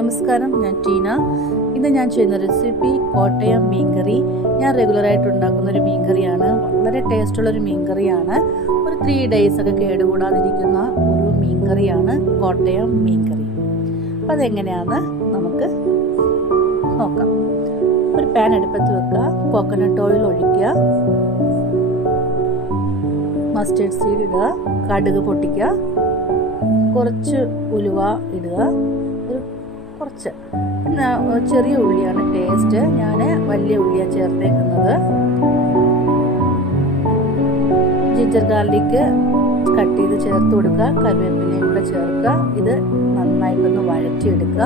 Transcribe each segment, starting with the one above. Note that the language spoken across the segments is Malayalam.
നമസ്കാരം, ഞാൻ ടീന. ഇന്ന് ഞാൻ ചെയ്യുന്ന റെസിപ്പി കോട്ടയം മീൻകറി. ഞാൻ റെഗുലറായിട്ട് ഉണ്ടാക്കുന്നൊരു മീൻകറിയാണ്. വളരെ ടേസ്റ്റുള്ളൊരു മീൻകറിയാണ്. ഒരു 3 days ഒക്കെ കേടുകൂടാതിരിക്കുന്ന ഒരു മീൻകറിയാണ് കോട്ടയം മീൻകറി. അപ്പോൾ അതെങ്ങനെയാണെന്ന് നമുക്ക് നോക്കാം. ഒരു പാൻ അടുപ്പത്ത് വെക്കുക, കോക്കനട്ട് ഓയിൽ ഒഴിക്കുക, മസ്റ്റേർഡ് സീഡ് ഇടുക, കടുക് പൊട്ടിക്കുക, കുറച്ച് ഉലുവ ഇടുക, കുറച്ച് ചെറിയ ഉള്ളിയാണ് ടേസ്റ്റ്. ഞാൻ വലിയ ഉള്ളിയാണ് ചേർത്തേക്കുന്നത്. ജിഞ്ചർ ഗാർലിക്ക് കട്ട് ചെയ്ത് ചേർത്ത് കൊടുക്കുക, കറിവേപ്പിലയും കൂടെ ചേർക്കുക. ഇത് നന്നായിട്ടൊന്ന് വഴറ്റിയെടുക്കുക.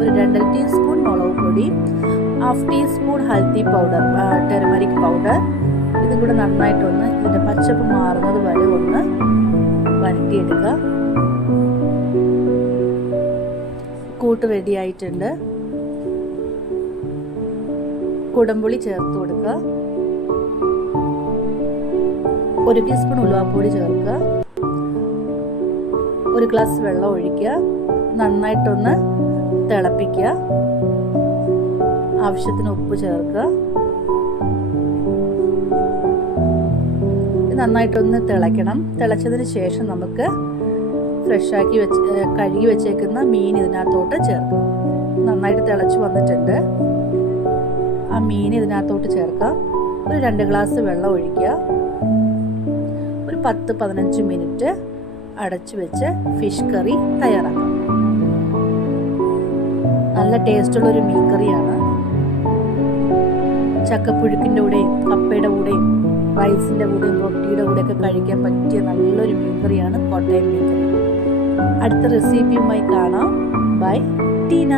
ഒരു 2 ടീസ്പൂൺ മുളക് പൊടി, 1/2 teaspoon haldi powder, turmeric powder. ഇതും കൂടെ നന്നായിട്ടൊന്ന് ഇതിൻ്റെ പച്ചപ്പ് മാറുന്നത് വരെ ഒന്ന് വഴറ്റിയെടുക്കുക. കൂട്ട് റെഡി ആയിട്ടുണ്ട്. കുടംപുളി ചേർത്ത് കൊടുക്കുക, 1 ടീസ്പൂൺ ഉലുവാപ്പൊടി ചേർക്കുക, 1 ഗ്ലാസ് വെള്ളം ഒഴിക്കുക, നന്നായിട്ടൊന്ന് തിളപ്പിക്കുക, ആവശ്യത്തിന് ഉപ്പ് ചേർക്കുക. നന്നായിട്ടൊന്ന് തിളയ്ക്കണം. തിളച്ചതിന് ശേഷം നമുക്ക് ഫ്രഷാക്കി കഴുകി വെച്ചേക്കുന്ന മീൻ ഇതിനകത്തോട്ട് ചേർക്കാം. നന്നായിട്ട് തിളച്ച് വന്നിട്ടുണ്ട്. ആ മീൻ ഇതിനകത്തോട്ട് ചേർക്കാം. ഒരു 2 ഗ്ലാസ് വെള്ളം ഒഴിക്കുക. ഒരു 10-15 മിനിറ്റ് അടച്ചു വെച്ച് ഫിഷ് കറി തയ്യാറാക്കാം. നല്ല ടേസ്റ്റുള്ളൊരു മീൻ കറിയാണ്. ചക്കപ്പുഴുക്കിൻ്റെ കൂടെയും കപ്പയുടെ കൂടെയും റൈസിൻ്റെ കൂടെയും റൊട്ടിയുടെ കൂടെയൊക്കെ കഴിക്കാൻ പറ്റിയ നല്ലൊരു മീൻ കറിയാണ് കോട്ടയം മീൻ കറി. അടുത്ത റെസിപ്പിയുമായി കാണാം. ബൈ, ടീന.